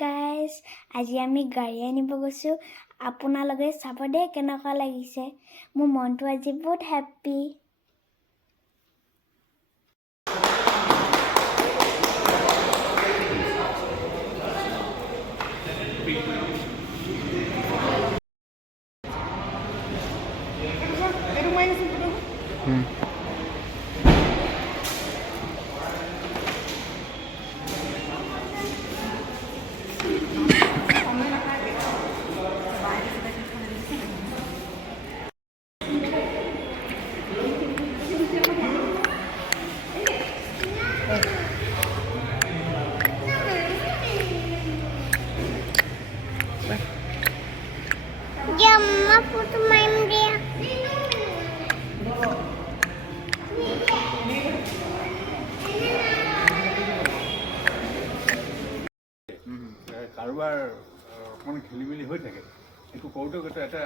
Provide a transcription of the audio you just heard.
Guys আজি আমি গাড়ী আনিব গৈছোঁ আপোনালোকে চাব দেই কেনেকুৱা লাগিছে মোৰ মনটো আজি বহুত happy Mama foto main dia. কাৰোবাৰ অকণমান খেলি মেলি হৈ থাকে এইটো কৰোঁতে এটা